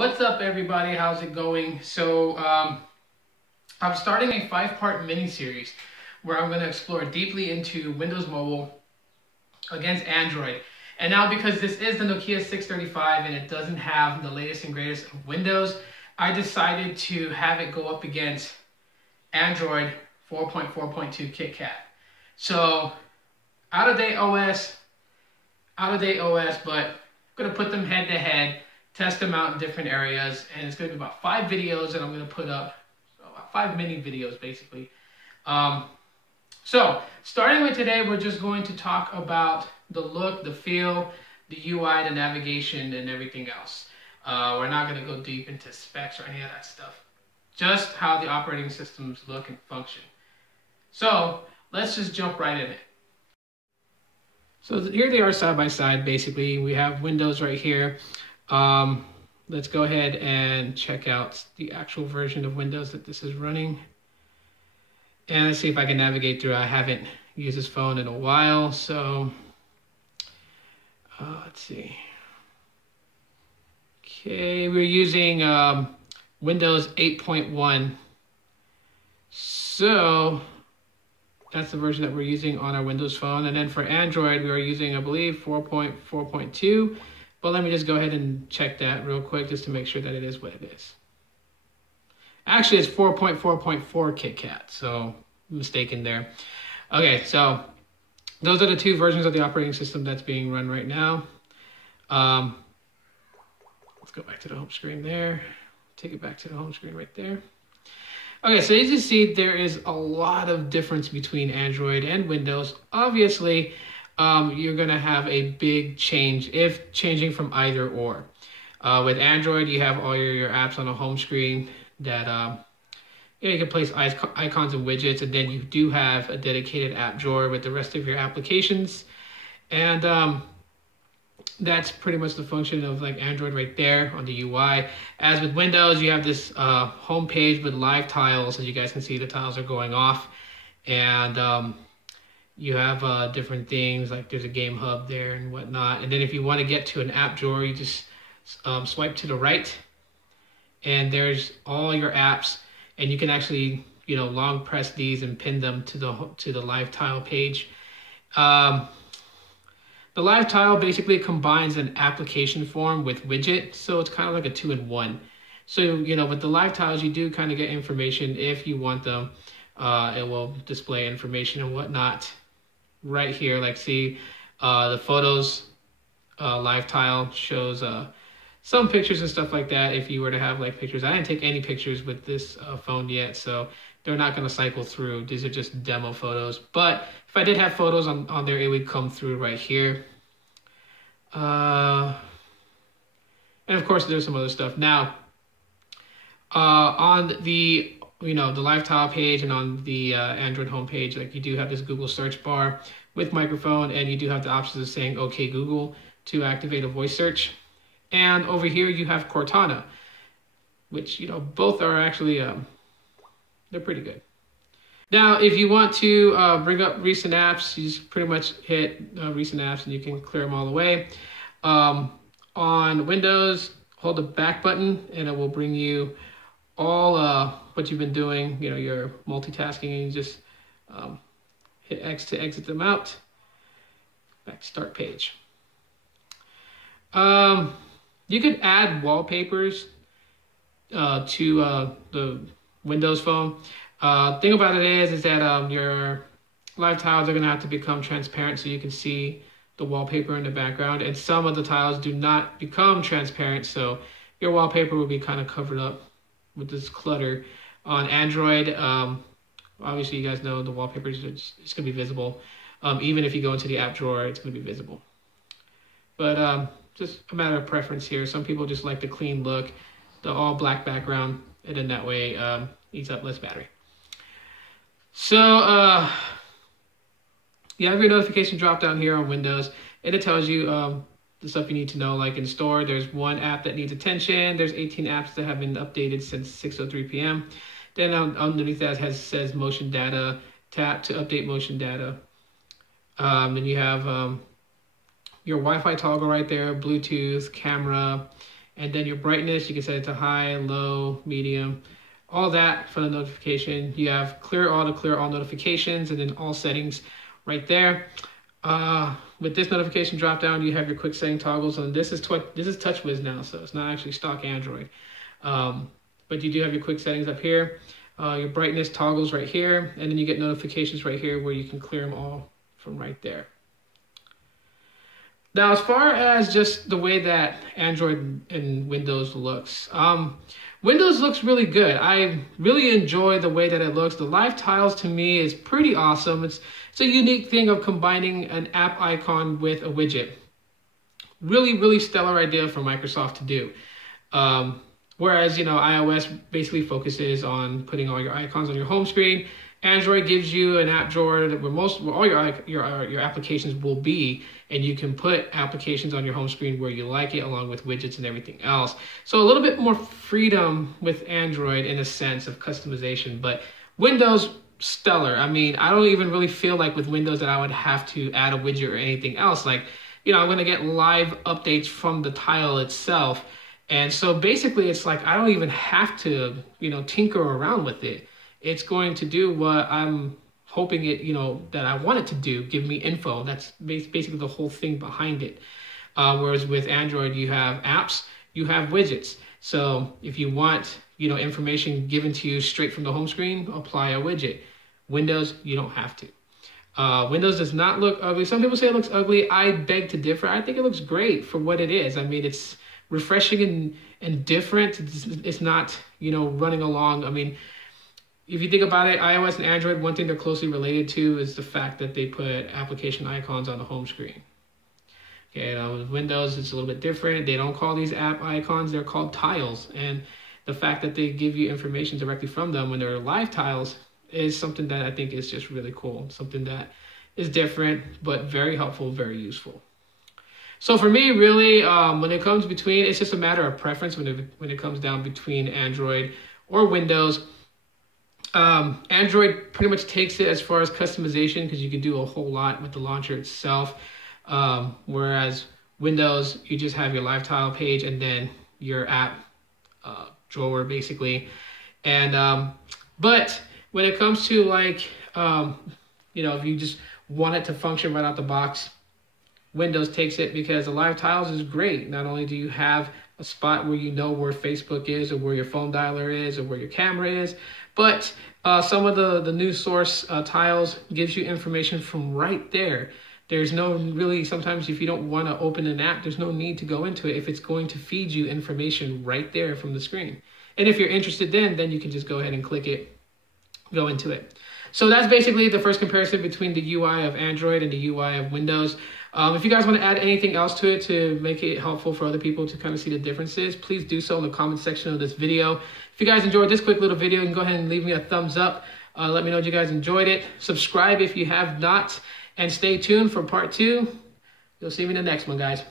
What's up, everybody? How's it going? So I'm starting a 5-part mini-series where I'm going to explore deeply into Windows Mobile against Android. And now, because this is the Nokia 635 and it doesn't have the latest and greatest of Windows, I decided to have it go up against Android 4.4.2 KitKat. So out-of-date OS, but I'm going to put them head to head, test them out in different areas, and it's going to be about 5 videos that I'm going to put up, so about 5 mini videos basically. So starting with today, we're just going to talk about the look, the feel, the UI, the navigation, and everything else. We're not going to go deep into specs or any of that stuff, just how the operating systems look and function. So let's just jump right in it. So here they are side by side. Basically, we have Windows right here. Let's go ahead and check out the actual version of Windows that this is running. And let's see if I can navigate through. I haven't used this phone in a while, so let's see. Okay, we're using Windows 8.1. So that's the version that we're using on our Windows phone. And then for Android, we are using, I believe, 4.4.2. But let me just go ahead and check that real quick just to make sure that it is what it is. Actually, it's 4.4.4 KitKat, so mistaken there. Okay, so those are the 2 versions of the operating system that's being run right now. Let's go back to the home screen there. Take it back to the home screen right there. Okay, so as you see, there is a lot of difference between Android and Windows. Obviously, you're going to have a big change if changing from either or. With Android, you have all your apps on the home screen that you can place icons and widgets, and then you do have a dedicated app drawer with the rest of your applications. And that's pretty much the function of like Android right there on the UI. As with Windows, you have this home page with live tiles. As you guys can see, the tiles are going off. And you have different things, like there's a game hub there and whatnot. And then if you want to get to an app drawer, you just swipe to the right, and there's all your apps. And you can actually, long press these and pin them to the live tile page. The live tile basically combines an application form with widget, so it's kind of like a 2-in-1. So, with the live tiles, you do kind of get information if you want them. It will display information and whatnot right here. Like, see, the photos live tile shows some pictures and stuff like that. If you were to have like pictures, I didn't take any pictures with this phone yet, so they're not going to cycle through. These are just demo photos. But if I did have photos on there, it would come through right here. And of course, there's some other stuff. Now, on the the live tile page and on the Android homepage, like, you do have this Google search bar with microphone, and you do have the options of saying "Okay Google" to activate a voice search. And over here you have Cortana, which both are actually they're pretty good. Now, if you want to bring up recent apps, you just pretty much hit recent apps and you can clear them all away. On Windows, hold the back button and it will bring you all what you've been doing, your multitasking, and you just hit X to exit them out. Back to start page. You could add wallpapers to the Windows phone. Thing about it is that your live tiles are going to have to become transparent so you can see the wallpaper in the background. And some of the tiles do not become transparent, so your wallpaper will be kind of covered up with this clutter. On Android, obviously you guys know the wallpaper is it's going to be visible. Even if you go into the app drawer, it's going to be visible. But just a matter of preference here. Some people just like the clean look, the all black background, and then that way eats up less battery. So you have your notification drop down here on Windows, and it tells you the stuff you need to know. Like in store, there's 1 app that needs attention. There's 18 apps that have been updated since 6:03 p.m. Then underneath that says motion data. Tap to update motion data. Then you have your Wi-Fi toggle right there, Bluetooth, camera, And then your brightness, you can set it to high, low, medium, all that for the notification. You have clear all notifications, and then all settings right there. With this notification drop down, you have your quick setting toggles, and this is TouchWiz now, so it's not actually stock Android. But you do have your quick settings up here, your brightness toggles right here, and then you get notifications right here where you can clear them all from right there. Now, as far as just the way that Android and Windows looks, Windows looks really good. I really enjoy the way that it looks. The live tiles to me is pretty awesome. It's a unique thing of combining an app icon with a widget. Really, really stellar idea for Microsoft to do. Whereas, you know, iOS basically focuses on putting all your icons on your home screen. Android gives you an app drawer where all your applications will be, and you can put applications on your home screen where you like it, along with widgets and everything else. So a little bit more freedom with Android in a sense of customization, but Windows, stellar. I mean, I don't even really feel like with Windows that I would have to add a widget or anything else. Like, you know, I'm gonna get live updates from the tile itself. And so basically it's like, I don't even have to, you know, tinker around with it. It's going to do what I'm hoping it, you know, that I want it to do, give me info. That's basically the whole thing behind it. Whereas with Android, you have apps, you have widgets. So if you want, you know, information given to you straight from the home screen, apply a widget. Windows, you don't have to. Windows does not look ugly. Some people say it looks ugly. I beg to differ. I think it looks great for what it is. I mean, it's refreshing and different. It's not, you know, running along. I mean, if you think about it, iOS and Android, one thing they're closely related to is the fact that they put application icons on the home screen. Okay, with Windows, it's a little bit different. They don't call these app icons, they're called tiles. And the fact that they give you information directly from them when they're live tiles is something that I think is just really cool. Something that is different, but very helpful, very useful. So for me, really, when it comes between, it's just a matter of preference when it comes down between Android or Windows. Android pretty much takes it as far as customization because you can do a whole lot with the launcher itself. Whereas Windows, you just have your live tile page and then your app drawer basically. And but when it comes to like, you know, if you just want it to function right out the box, Windows takes it because the live tiles is great. Not only do you have a spot where you know where Facebook is or where your phone dialer is or where your camera is, but some of the new source tiles gives you information from right there. There's no really, sometimes if you don't want to open an app, there's no need to go into it if it's going to feed you information right there from the screen. And if you're interested then you can just go ahead and click it, go into it. So that's basically the first comparison between the UI of Android and the UI of Windows. If you guys want to add anything else to it to make it helpful for other people to kind of see the differences, please do so in the comment section of this video. If you guys enjoyed this quick little video, you can go ahead and leave me a thumbs up. Let me know if you guys enjoyed it. Subscribe if you have not, and stay tuned for part 2. You'll see me in the next one, guys.